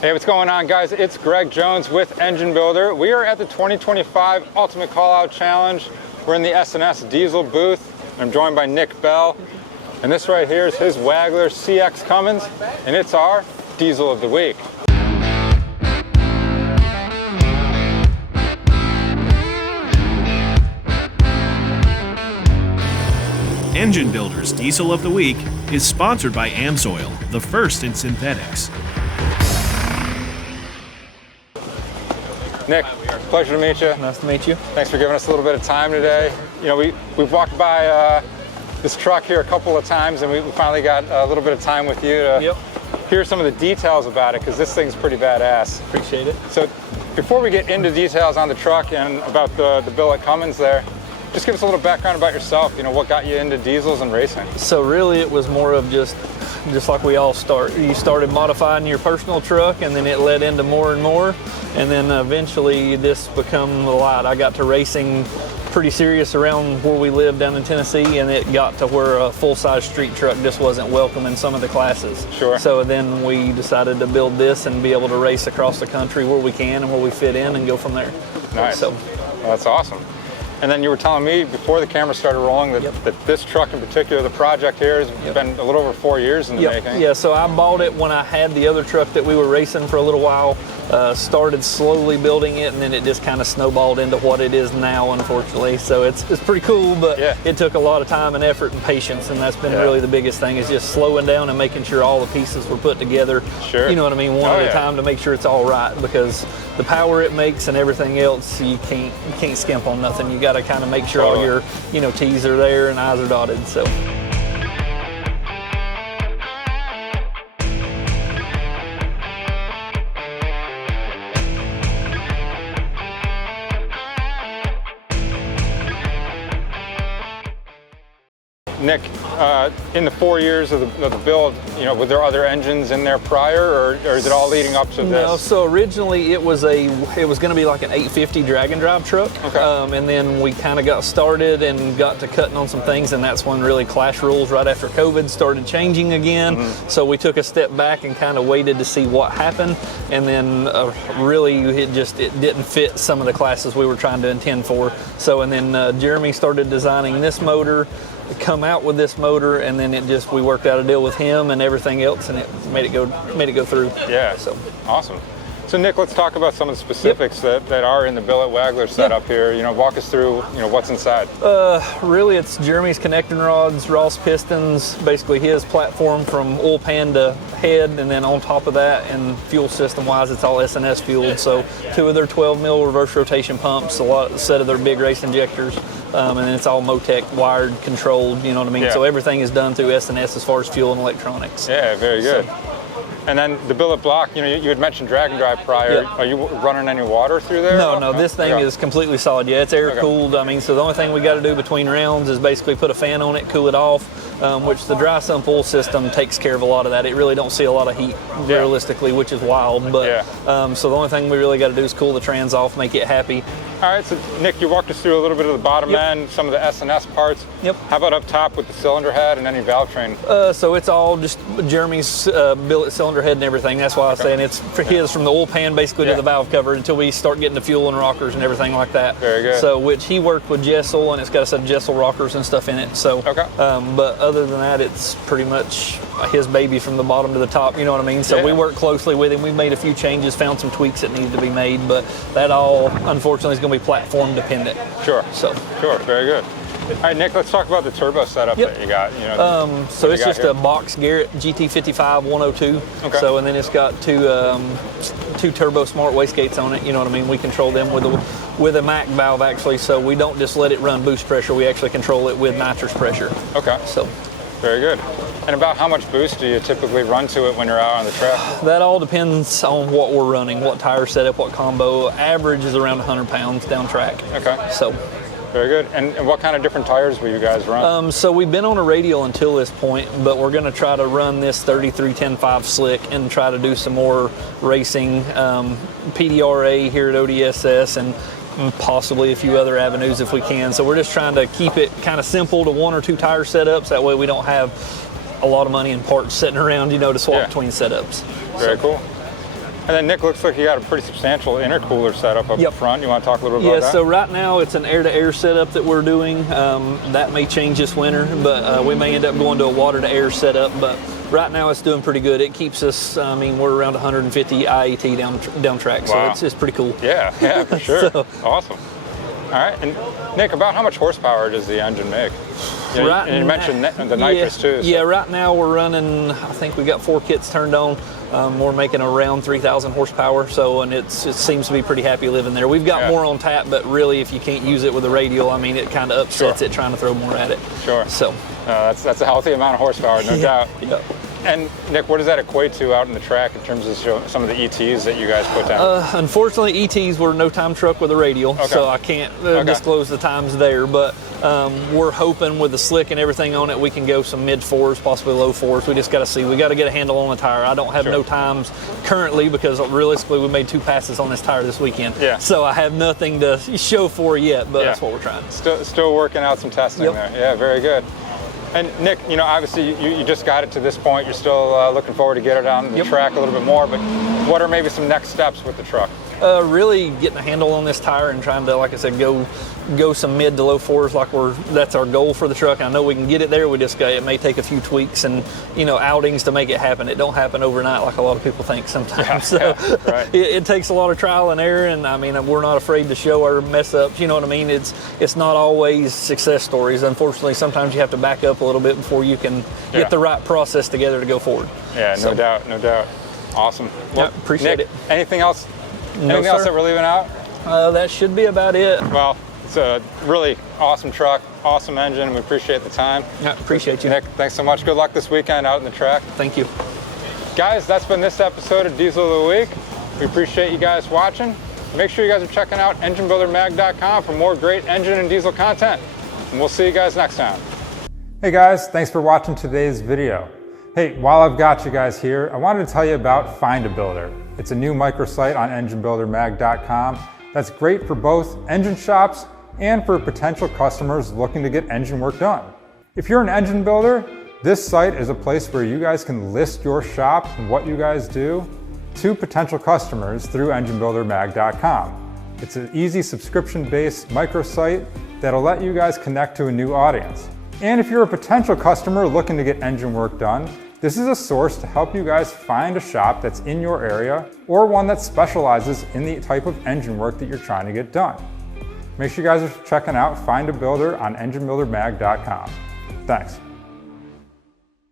Hey, what's going on, guys? It's Greg Jones with Engine Builder. We are at the 2025 Ultimate Callout Challenge. We're in the S&S Diesel booth. I'm joined by Nick Bell. And this right here is his Wagler CX Cummins, and it's our Diesel of the Week. Engine Builder's Diesel of the Week is sponsored by AMSOIL, the first in synthetics. Nick, pleasure to meet you. Nice to meet you. Thanks for giving us a little bit of time today. You know, we've walked by this truck here a couple of times, and we finally got a little bit of time with you to hear some of the details about it, because this thing's pretty badass. Appreciate it. So before we get into details on the truck and about the Billet Cummins there, just give us a little background about yourself. You know, what got you into diesels and racing? So really it was more of just like we all start. You started modifying your personal truck, and then it led into more and more, and then eventually this became a lot. I got to racing pretty serious around where we lived down in Tennessee, and it got to where a full-size street truck just wasn't welcome in some of the classes. Sure. So then we decided to build this and be able to race across the country where we can and where we fit in and go from there. Nice. So, well, that's awesome. And then you were telling me before the camera started rolling that, that this truck in particular, the project here, has been a little over 4 years in the making. Yeah, so I bought it when I had the other truck that we were racing for a little while, started slowly building it, and then it just kind of snowballed into what it is now, unfortunately. So it's pretty cool, but it took a lot of time and effort and patience, and that's been really the biggest thing, is just slowing down and making sure all the pieces were put together. Sure. You know what I mean, one at a time, to make sure it's all right, because the power it makes and everything else, you can't skimp on nothing. You got to kind of make sure all your T's are there and I's are dotted. So. Nick, in the 4 years of the build, were there other engines in there prior, or is it all leading up to this? No, so originally it was going to be like an 850 drag and drive truck, and then we kind of got started and got to cutting on some things, and that's when really clash rules right after COVID started changing again. So we took a step back and kind of waited to see what happened, and then really it didn't fit some of the classes we were trying to intend for. So and then Jeremy started designing this motor, come out with this motor, and then we worked out a deal with him and everything else, and it made it go through. Yeah. So awesome. So Nick, let's talk about some of the specifics that are in the Billet Wagler setup here. Walk us through what's inside. Really it's Jeremy's connecting rods, Ross pistons, basically his platform from oil pan to head, and then on top of that, and fuel system wise, it's all S&S fueled. So 2 of their 12 mil reverse rotation pumps, a set of their big race injectors, and then it's all Motec wired, controlled, you know what I mean? Yeah. So everything is done through S&S as far as fuel and electronics. Yeah, very good. And then the billet block, you had mentioned drag and drive prior. Are you running any water through there? No, this thing is completely solid. Yeah, it's air cooled. I mean, so the only thing we got to do between rounds is basically put a fan on it, cool it off, which the dry sump oil system takes care of a lot of that. It really don't see a lot of heat realistically, which is wild. But so the only thing we really got to do is cool the trans off, make it happy. All right, so Nick, you walked us through a little bit of the bottom end, some of the S&S parts. How about up top with the cylinder head and any valve train? So it's all just Jeremy's billet cylinder head and everything. That's why I was saying it's for his, from the oil pan basically to the valve cover, until we start getting the fuel and rockers and everything like that. Very good. So which he worked with Jessel, and it's got a set of Jessel rockers and stuff in it. So but other than that, it's pretty much his baby from the bottom to the top, you know what I mean? So we work closely with him. We made a few changes, found some tweaks that needed to be made, but that all unfortunately is going to be platform dependent. Sure. So very good. All right, Nick, let's talk about the turbo setup that you got. So it's just a box Garrett GT55 102. So and then it's got two turbo smart wastegates on it. You know what I mean? We control them with a MAC valve actually. So we don't just let it run boost pressure. We actually control it with nitrous pressure. So very good. And about how much boost do you typically run to it when you're out on the track? That all depends on what we're running, what tire setup, what combo. Average is around 100 pounds down track. So. Very good. And what kind of different tires will you guys run? So we've been on a radial until this point, but we're going to try to run this 33-10-5 slick and try to do some more racing, PDRA here at ODSS, and possibly a few other avenues if we can. So we're just trying to keep it kind of simple to 1 or 2 tire setups. That way we don't have a lot of money in parts sitting around, to swap between setups. Very cool. And then Nick, looks like you got a pretty substantial intercooler setup up front. You want to talk a little bit about that? Yeah, so right now it's an air-to-air setup that we're doing. That may change this winter, but we may end up going to a water-to-air setup. But right now it's doing pretty good. It keeps us, I mean, we're around 150 IAT down track, so it's pretty cool. Yeah, for sure. Awesome. All right, and Nick, about how much horsepower does the engine make? And you mentioned the nitrous too. So. Yeah, right now we're running, I think we got 4 kits turned on. We're making around 3,000 horsepower, so, and it seems to be pretty happy living there. We've got more on tap, but really if you can't use it with a radial, I mean, it kind of upsets it trying to throw more at it. Sure. So that's a healthy amount of horsepower, no doubt. Yep. And Nick, what does that equate to out in the track in terms of some of the ETs that you guys put down? Unfortunately, ETs were no time truck with a radial, so I can't disclose the times there, but we're hoping with the slick and everything on it, we can go some mid 4s, possibly low 4s. We just got to see. We got to get a handle on the tire. I don't have no times currently because realistically we made 2 passes on this tire this weekend. Yeah. So I have nothing to show for yet, but that's what we're trying. Still working out some testing there. Yeah, very good. And Nick, you know, obviously you just got it to this point. You're still looking forward to get it on the track a little bit more, but what are maybe some next steps with the truck? Really getting a handle on this tire and trying to, like I said, go some mid to low 4s that's our goal for the truck. I know we can get it there. It may take a few tweaks and, you know, outings to make it happen. It don't happen overnight like a lot of people think sometimes. It takes a lot of trial and error, and I mean, we're not afraid to show our mess ups. You know what I mean? It's not always success stories. Unfortunately, sometimes you have to back up a little bit before you can get the right process together to go forward. Yeah, no doubt. Awesome. Well, appreciate Nick, it. Anything else? Anything else that we're leaving out? That should be about it. Well, it's a really awesome truck, awesome engine. We appreciate the time. Yeah, appreciate you. Nick, thanks so much. Good luck this weekend out in the track. Thank you. Guys, that's been this episode of Diesel of the Week. We appreciate you guys watching. Make sure you guys are checking out enginebuildermag.com for more great engine and diesel content. And we'll see you guys next time. Hey guys, thanks for watching today's video. Hey, while I've got you guys here, I wanted to tell you about Find a Builder. It's a new microsite on enginebuildermag.com that's great for both engine shops and for potential customers looking to get engine work done. If you're an engine builder, this site is a place where you guys can list your shop and what you guys do to potential customers through enginebuildermag.com. It's an easy subscription-based microsite that'll let you guys connect to a new audience. And if you're a potential customer looking to get engine work done, this is a source to help you guys find a shop that's in your area or one that specializes in the type of engine work that you're trying to get done. Make sure you guys are checking out Find a Builder on enginebuildermag.com. Thanks.